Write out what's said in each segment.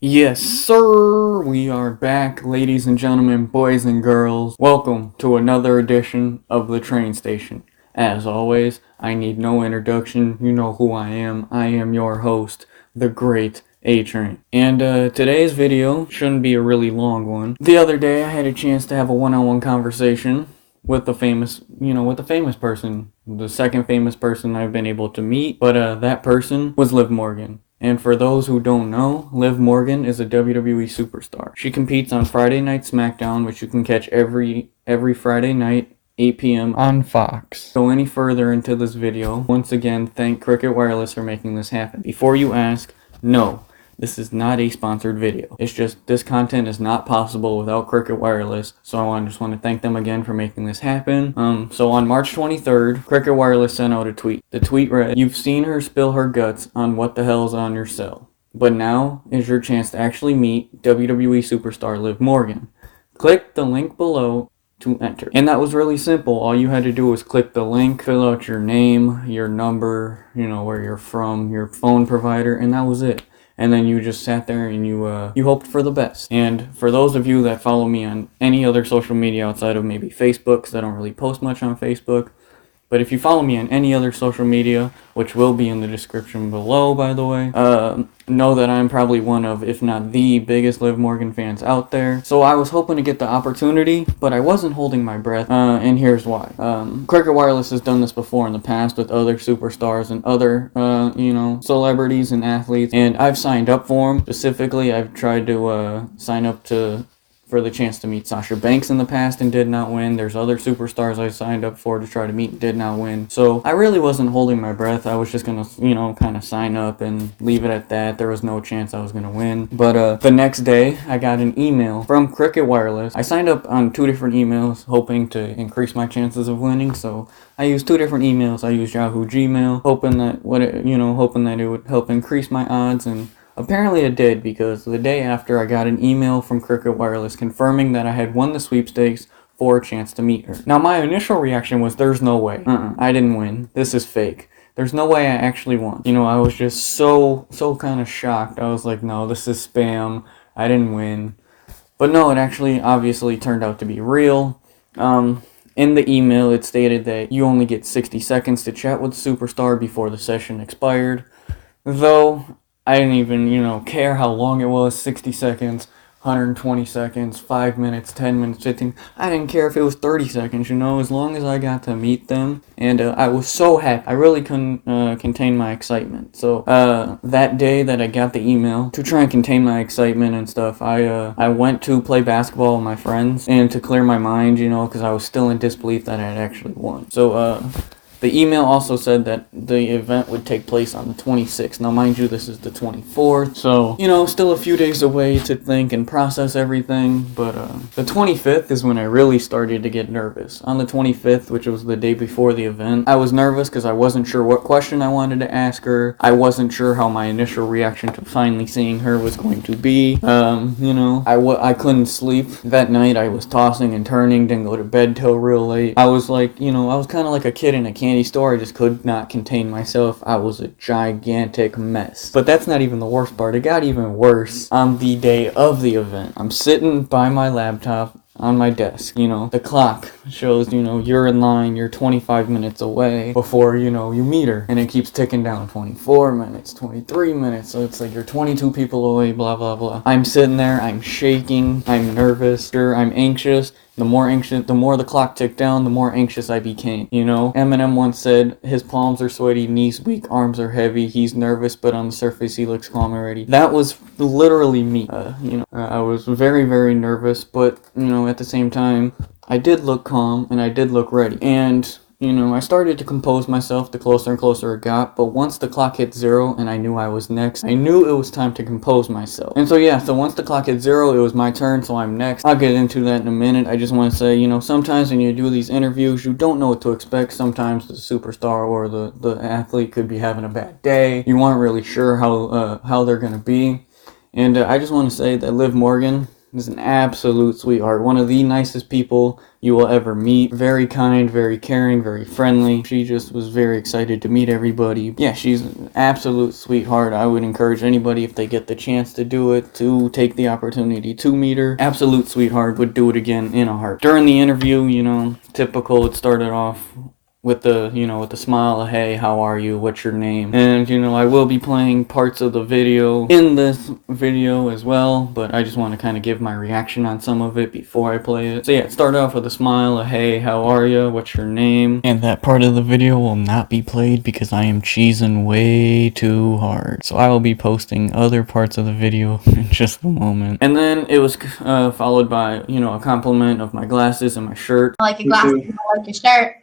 Yes, sir! We are back, ladies and gentlemen, boys and girls. Welcome to another edition of The Train Station. As always, I need no introduction. You know who I am. I am your host, the great A-Train. And today's video shouldn't be a really long one. The other day, I had a chance to have a one-on-one conversation with the famous person. The second famous person I've been able to meet. But that person was Liv Morgan. And for those who don't know, Liv Morgan is a WWE superstar. She competes on Friday Night SmackDown, which you can catch every Friday night, 8 p.m. on Fox. Go any further into this video, once again, thank Cricket Wireless for making this happen. Before you ask, no, this is not a sponsored video. It's just this content is not possible without Cricket Wireless, so I just want to thank them again for making this happen. So on March 23rd, Cricket Wireless sent out a tweet. The tweet read, "You've seen her spill her guts on what the hell's on your cell, but now is your chance to actually meet WWE Superstar Liv Morgan. Click the link below to enter." And that was really simple. All you had to do was click the link, fill out your name, your number, where you're from, your phone provider, and that was it. And then you just sat there and you hoped for the best. And for those of you that follow me on any other social media outside of maybe Facebook, because I don't really post much on Facebook, but if you follow me on any other social media, which will be in the description below, by the way, know that I'm probably one of, if not the biggest Liv Morgan fans out there. So I was hoping to get the opportunity, but I wasn't holding my breath, and here's why. Cricket Wireless has done this before in the past with other superstars and other, celebrities and athletes, and I've signed up for them. Specifically, I've tried to sign up for the chance to meet Sasha Banks in the past and did not win. There's other superstars I signed up for to try to meet and did not win. So I really wasn't holding my breath. I was just gonna, kind of sign up and leave it at that. There was no chance I was gonna win. But the next day, I got an email from Cricket Wireless. I signed up on 2 different emails, hoping to increase my chances of winning. So I used 2 different emails. I used Yahoo Gmail, hoping that it would help increase my odds, and apparently it did, because the day after I got an email from Cricket Wireless confirming that I had won the sweepstakes for a chance to meet her. Now my initial reaction was, there's no way. I didn't win. This is fake. There's no way I actually won. I was just so kind of shocked. I was like, no, this is spam. I didn't win. But no, it actually obviously turned out to be real. In the email, it stated that you only get 60 seconds to chat with the superstar before the session expired. Though I didn't even, care how long it was, 60 seconds, 120 seconds, 5 minutes, 10 minutes, 15. I didn't care if it was 30 seconds, as long as I got to meet them. And I was so happy. I really couldn't contain my excitement. So that day that I got the email, to try and contain my excitement and stuff, I went to play basketball with my friends, and to clear my mind, because I was still in disbelief that I had actually won. So the email also said that the event would take place on the 26th. Now, mind you, this is the 24th, so, still a few days away to think and process everything, but the 25th is when I really started to get nervous. On the 25th, which was the day before the event, I was nervous because I wasn't sure what question I wanted to ask her. I wasn't sure how my initial reaction to finally seeing her was going to be. I couldn't sleep. That night, I was tossing and turning, didn't go to bed till real late. I was like, I was kind of like a kid in a candy store. I just could not contain myself. I was a gigantic mess. But that's not even the worst part. It got even worse on the day of the event. I'm sitting by my laptop on my desk, the clock shows, you're in line, you're 25 minutes away before, you meet her, and it keeps ticking down, 24 minutes, 23 minutes, so it's like you're 22 people away, blah, blah, blah. I'm sitting there, I'm shaking, I'm nervous, I'm anxious. The more the clock ticked down, the more anxious I became, Eminem once said, his palms are sweaty, knees weak, arms are heavy, he's nervous, but on the surface he looks calm already. That was literally me, I was very, very nervous, but, at the same time, I did look calm, and I did look ready, and I started to compose myself the closer and closer it got, but once the clock hit 0 and I knew I was next, I knew it was time to compose myself. And so once the clock hit 0, it was my turn, so I'm next. I'll get into that in a minute. I just want to say, sometimes when you do these interviews, you don't know what to expect. Sometimes the superstar or the athlete could be having a bad day. You aren't really sure how they're going to be. And I just want to say that Liv Morgan, is an absolute sweetheart. One of the nicest people you will ever meet. Very kind, very caring, very friendly. She just was very excited to meet everybody. Yeah, she's an absolute sweetheart. I would encourage anybody, if they get the chance to do it, to take the opportunity to meet her. Absolute sweetheart. Would do it again in a heart. During the interview, you know, typical, it started off with the, you know, with the smile of, hey, how are you, what's your name? And, you know, I will be playing parts of the video in this video as well, but I just want to kind of give my reaction on some of it before I play it. So yeah, it started off with a smile of, hey, how are you, what's your name? And that part of the video will not be played because I am cheesing way too hard. So I will be posting other parts of the video in just a moment. And then it was followed by, you know, a compliment of my glasses and my shirt. I like your glasses, I like your shirt.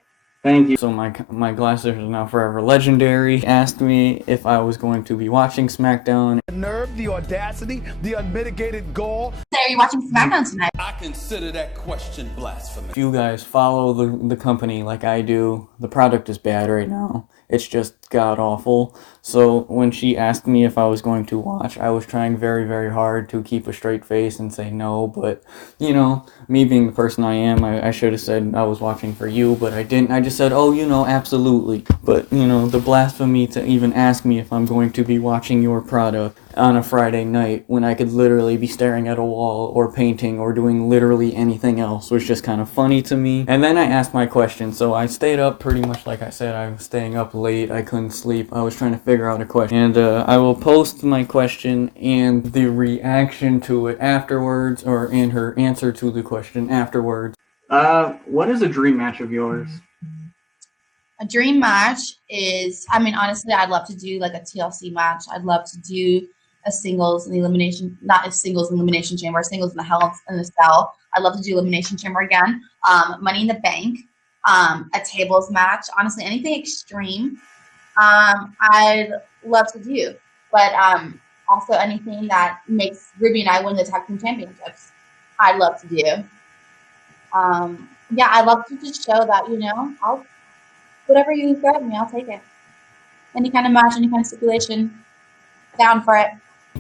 Thank you. So my glasses are now forever legendary. He asked me if I was going to be watching SmackDown. The nerve, the audacity, the unmitigated gall. So are you watching SmackDown tonight? I consider that question blasphemy. If you guys follow the company like I do, the product is bad right now. It's just god awful. So when she asked me if I was going to watch, I was trying very, very hard to keep a straight face and say no. But, you know, me being the person I am, I should have said I was watching for you, but I didn't. I just said, oh, you know, absolutely. But, you know, the blasphemy to even ask me if I'm going to be watching your product on a Friday night when I could literally be staring at a wall or painting or doing literally anything else was just kind of funny to me. And then I asked my question. So I stayed up pretty much like I said. I was staying up late. I couldn't sleep. I was trying to figure out a question. And I will post my question and the reaction to it afterwards, or in her answer to the question afterwards. What is a dream match of yours? A dream match is, I mean, honestly, I'd love to do like a TLC match. I'd love to do a singles in the elimination, not a singles in the elimination chamber, a singles in the Hell in the Cell. I'd love to do elimination chamber again. Money in the Bank, a tables match. Honestly, anything extreme, I'd love to do. But also anything that makes Ruby and I win the tag team championships, I'd love to do. Yeah, I'd love to just show that, you know, whatever you throw at me, I'll take it. Any kind of match, any kind of stipulation, down for it.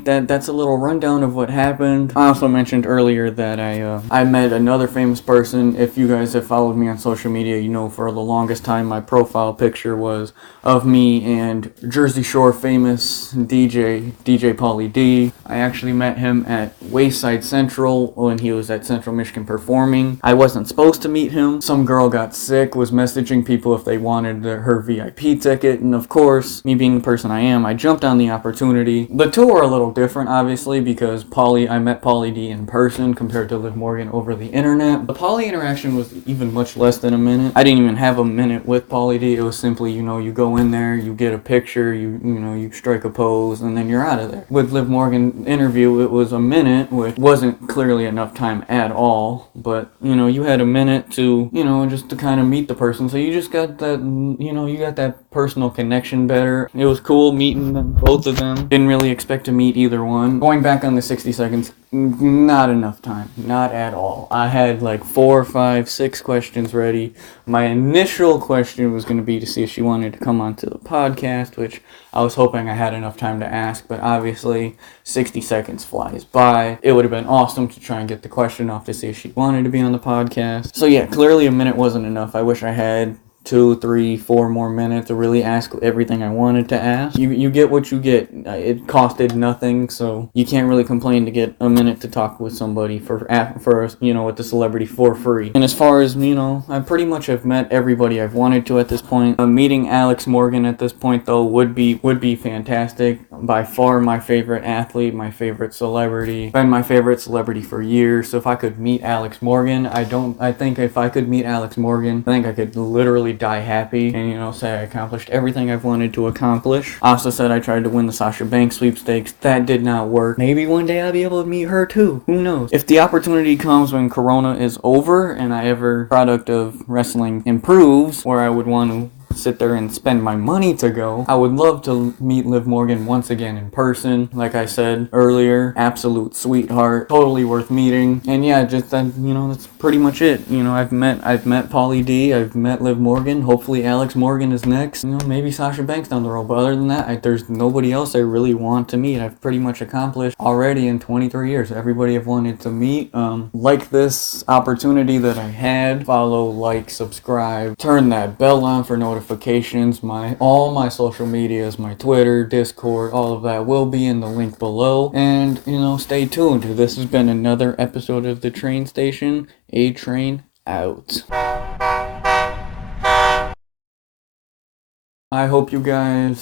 That's a little rundown of what happened. I also mentioned earlier that I met another famous person. If you guys have followed me on social media, you know for the longest time my profile picture was of me and Jersey Shore famous DJ Pauly D. I actually met him at Wayside Central when he was at Central Michigan performing. I wasn't supposed to meet him. Some girl got sick, was messaging people if they wanted her VIP ticket, and of course, me being the person I am, I jumped on the opportunity. The two are a little different, obviously, because I met Pauly D in person compared to Liv Morgan over the internet. The Pauly interaction was even much less than a minute. I didn't even have a minute with Pauly D. It was simply, you know, you go in there, you get a picture, you know, you strike a pose, and then you're out of there. With Liv Morgan interview, it was a minute, which wasn't clearly enough time at all, but, you know, you had a minute to, you know, just to kind of meet the person, so you just got that, you know, you got that personal connection better. It was cool meeting them, both of them. Didn't really expect to meet either one. Going back on the 60 seconds, not enough time. Not at all. I had like 4, 5, 6 questions ready. My initial question was going to be to see if she wanted to come onto the podcast, which I was hoping I had enough time to ask, but obviously 60 seconds flies by. It would have been awesome to try and get the question off to see if she wanted to be on the podcast. So yeah, clearly a minute wasn't enough. I wish I had 2, 3, 4 more minutes to really ask everything I wanted to ask. You get what you get. It costed nothing, so you can't really complain to get a minute to talk with somebody for you know, with the celebrity for free. And as far as, you know, I pretty much have met everybody I've wanted to at this point. Meeting Alex Morgan at this point though would be fantastic. By far my favorite athlete, my favorite celebrity. Been my favorite celebrity for years. So if I could meet Alex Morgan, I think if I could meet Alex Morgan, I think I could literally die happy and, you know, say I accomplished everything I've wanted to accomplish. I also said I tried to win the Sasha Banks sweepstakes. That did not work. Maybe one day I'll be able to meet her too. Who knows? If the opportunity comes when Corona is over and product of wrestling improves, where I would want to sit there and spend my money to go. I would love to meet Liv Morgan once again in person. Like I said earlier, absolute sweetheart, totally worth meeting. And yeah, just that, you know, that's pretty much it. You know, I've met Pauly D, I've met Liv Morgan. Hopefully Alex Morgan is next. You know, maybe Sasha Banks down the road. But other than that, there's nobody else I really want to meet. I've pretty much accomplished already in 23 years. Everybody I've wanted to meet. Like this opportunity that I had. Follow, like, subscribe, turn that bell on for notifications. All my social medias, my Twitter, Discord, all of that will be in the link below. And, you know, stay tuned. This has been another episode of The Train Station. A Train out. I hope you guys